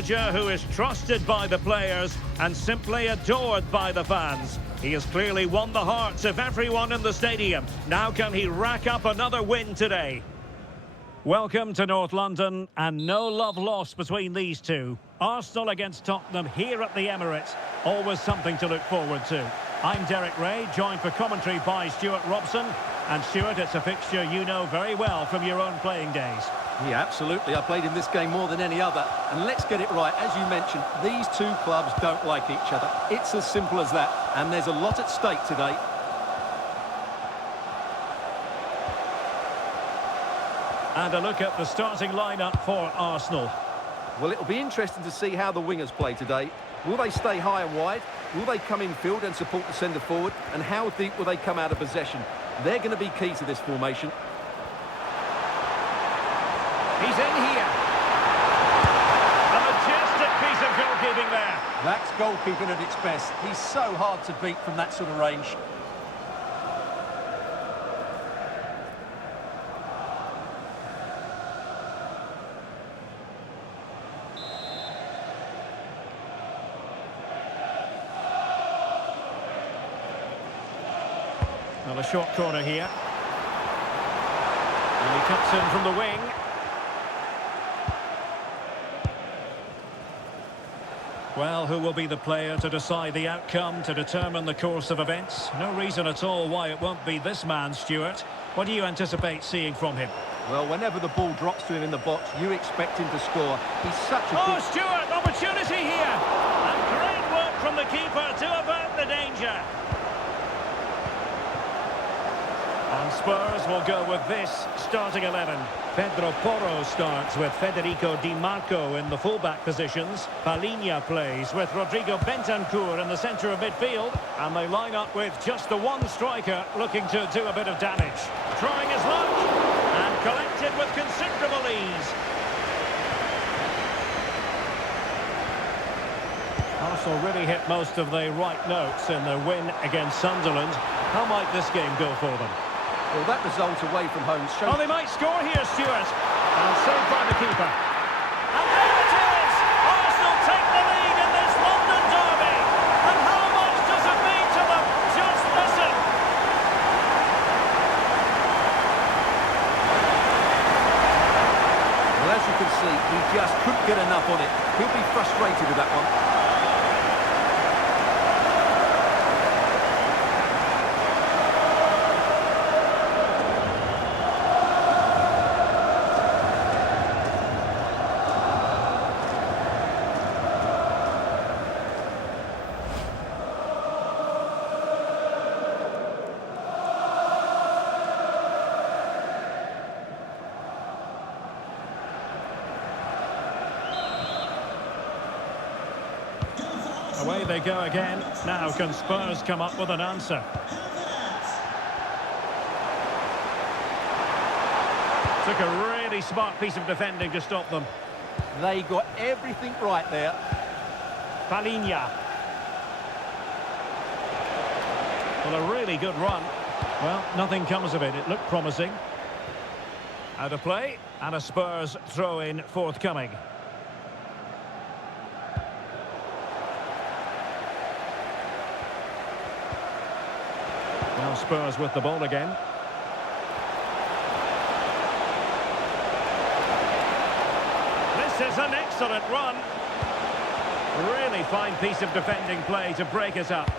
manager who is trusted by the players and simply adored by the fans. He has clearly won the hearts of everyone in the stadium. Now can he rack up another win today? Welcome to North London, and no love lost between these two. Arsenal against Tottenham here at the Emirates. Always something to look forward to. I'm Derek Ray, joined for commentary by Stuart Robson. And Stuart, it's a fixture you know very well from your own playing days. Yeah, absolutely. I played in this game more than any other. And let's get it right. As you mentioned, these two clubs don't like each other. It's as simple as that. And there's a lot at stake today. And a look at the starting lineup for Arsenal. Well, it'll be interesting to see how the wingers play today. Will they stay high and wide? Will they come in field and support the centre forward? And how deep will they come out of possession? They're going to be key to this formation. He's in here. A majestic piece of goalkeeping there. That's goalkeeping at its best. He's so hard to beat from that sort of range. Well, a short corner here. And he cuts in from the wing. Well, who will be the player to decide the outcome, to determine the course of events? No reason at all why it won't be this man, Stuart. What do you anticipate seeing from him? Well, whenever the ball drops to him in the box, you expect him to score. He's such a good... Stuart, opportunity here! And great work from the keeper to avert the danger. And Spurs will go with this starting 11. Pedro Porro starts with Federico Di Marco in the fullback positions. Palhinha plays with Rodrigo Bentancur in the centre of midfield. And they line up with just the one striker looking to do a bit of damage. Trying his luck and collected with considerable ease. Arsenal really hit most of the right notes in their win against Sunderland. How might this game go for them? Well, that result away from home shows... Oh, they might score here, Stuart. And saved by the keeper. And there it is! Arsenal take the lead in this London derby. And how much does it mean to them? Just listen. Well, as you can see, he just couldn't get enough on it. He'll be frustrated with that one. Away they go again. Now can Spurs come up with an answer? Took a really smart piece of defending to stop them. They got everything right there. Palhinha. Well, a really good run. Well, nothing comes of it. It looked promising. Out of play, and a Spurs throw-in forthcoming. Now Spurs with the ball again. This is an excellent run. Really fine piece of defending play to break it up.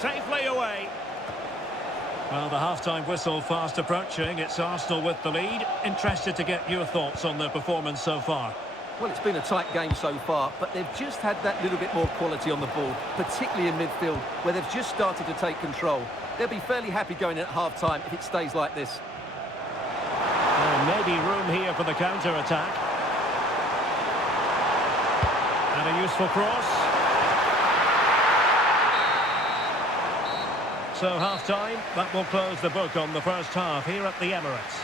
Safely away. Well, the half-time whistle fast approaching. It's Arsenal with the lead. Interested to get your thoughts on their performance so far. Well, it's been a tight game so far, but they've just had that little bit more quality on the ball, particularly in midfield, where they've just started to take control. They'll be fairly happy going in at half-time if it stays like this. Maybe room here for the counter-attack. And a useful cross. So half-time, that will close the book on the first half here at the Emirates.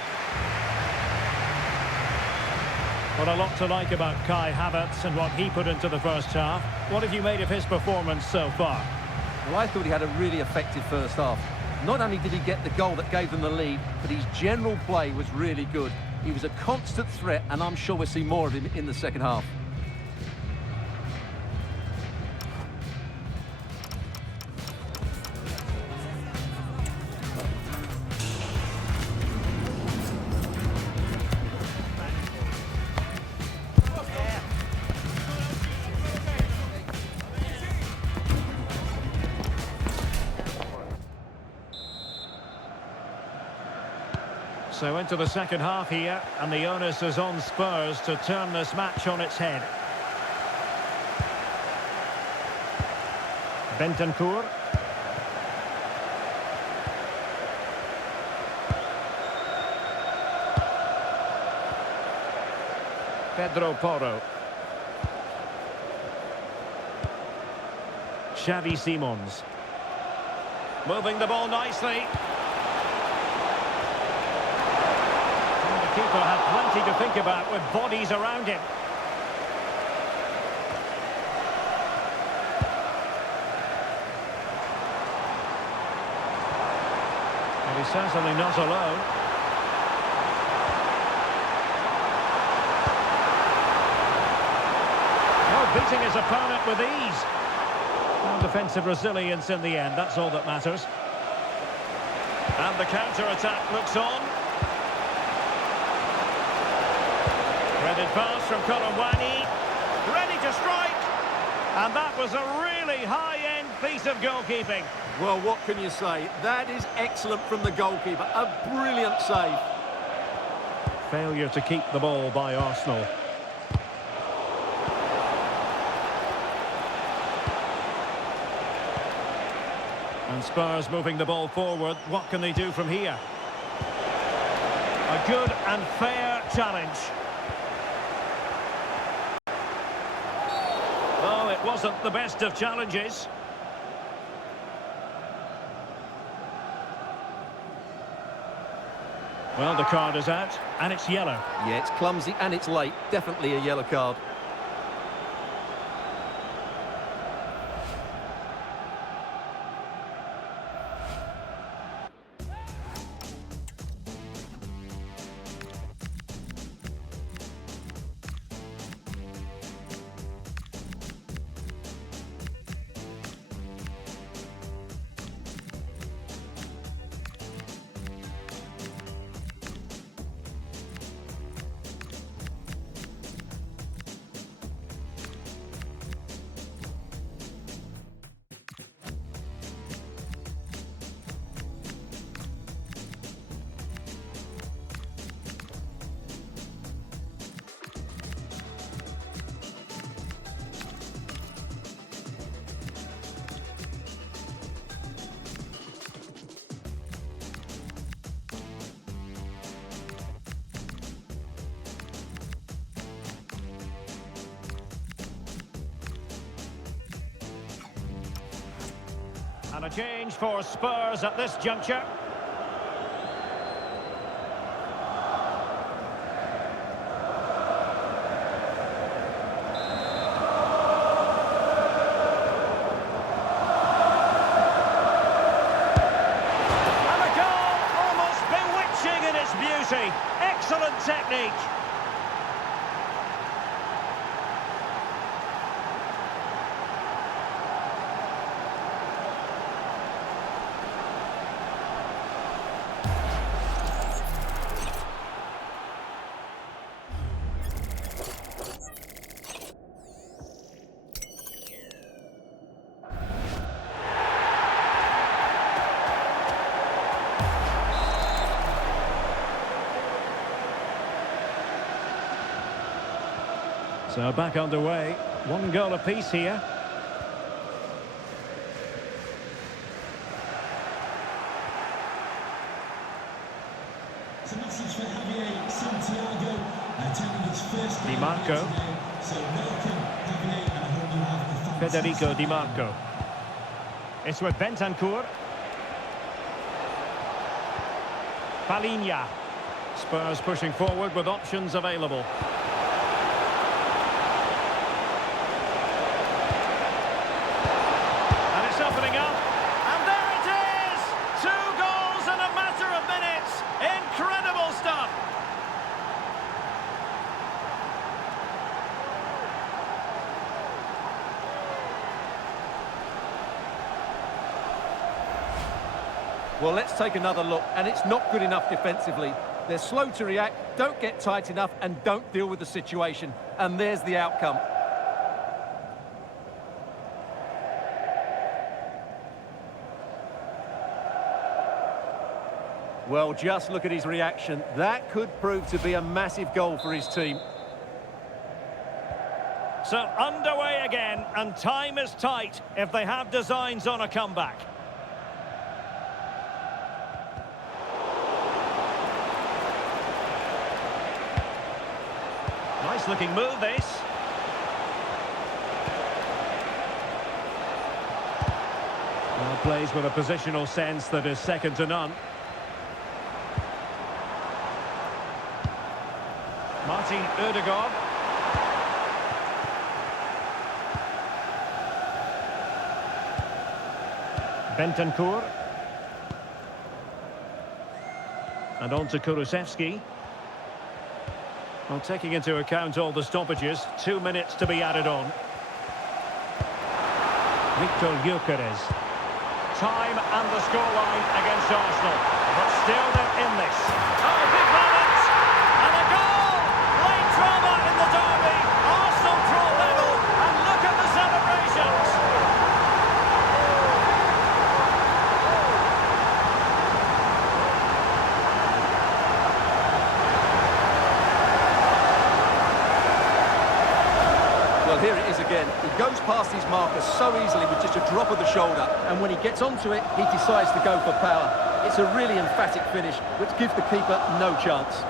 But a lot to like about Kai Havertz and what he put into the first half. What have you made of his performance so far? Well, I thought he had a really effective first half. Not only did he get the goal that gave them the lead, but his general play was really good. He was a constant threat, and I'm sure we'll see more of him in the second half. So into the second half here, and the onus is on Spurs to turn this match on its head. Bentancur. Pedro Porro. Xavi Simons. Moving the ball nicely. The keeper had plenty to think about with bodies around him. And he's certainly not alone. Oh, beating his opponent with ease. Well, defensive resilience in the end, that's all that matters. And the counter-attack looks on. Threaded pass from Colomwani, ready to strike, and that was a really high-end piece of goalkeeping. Well, what can you say? That is excellent from the goalkeeper, a brilliant save. Failure to keep the ball by Arsenal. And Spurs moving the ball forward. What can they do from here? A good and fair challenge. Oh, it wasn't the best of challenges. Well, the card is out, and it's yellow. Yeah, it's clumsy and it's late. Definitely a yellow card. And a change for Spurs at this juncture. And a goal, almost bewitching in its beauty. Excellent technique. So back underway, 1 goal apiece here. It's a message for Javier Santiago, attending his first Di game Marco. today. So welcome, Javier, and I hope you have a fantastic Federico Di time. Marco. It's with Bentancur. Palinha. Spurs pushing forward with options available. And it's opening up. And there it is! 2 goals in a matter of minutes. Incredible stuff. Well, let's take another look, and it's not good enough defensively. They're slow to react, don't get tight enough, and don't deal with the situation. And there's the outcome. Well, just look at his reaction. That could prove to be a massive goal for his team. So underway again, and time is tight if they have designs on a comeback. Nice looking move, this. Well, plays with a positional sense that is second to none. Martin Ødegaard. Bentancur. And on to Kulusevski. Well, taking into account all the stoppages, 2 minutes to be added on. Victor Gyökeres. Time and the scoreline against Arsenal. But still they're in this. Oh, big moment! And a goal! Late drama in the derby. Arsenal draw level. And look at the celebrations. Well, here it is again. He goes past his marker so easily with just a drop of the shoulder, and when he gets onto it, he decides to go for power. It's a really emphatic finish, which gives the keeper no chance.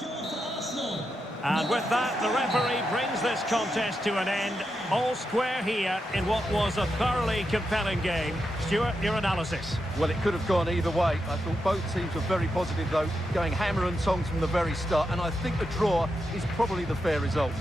Goal for Arsenal. And with that, the referee brings this contest to an end. All square here in what was a thoroughly compelling game. Stuart, your analysis? Well, it could have gone either way. I thought both teams were very positive, though, going hammer and tongs from the very start, and I think the draw is probably the fair result.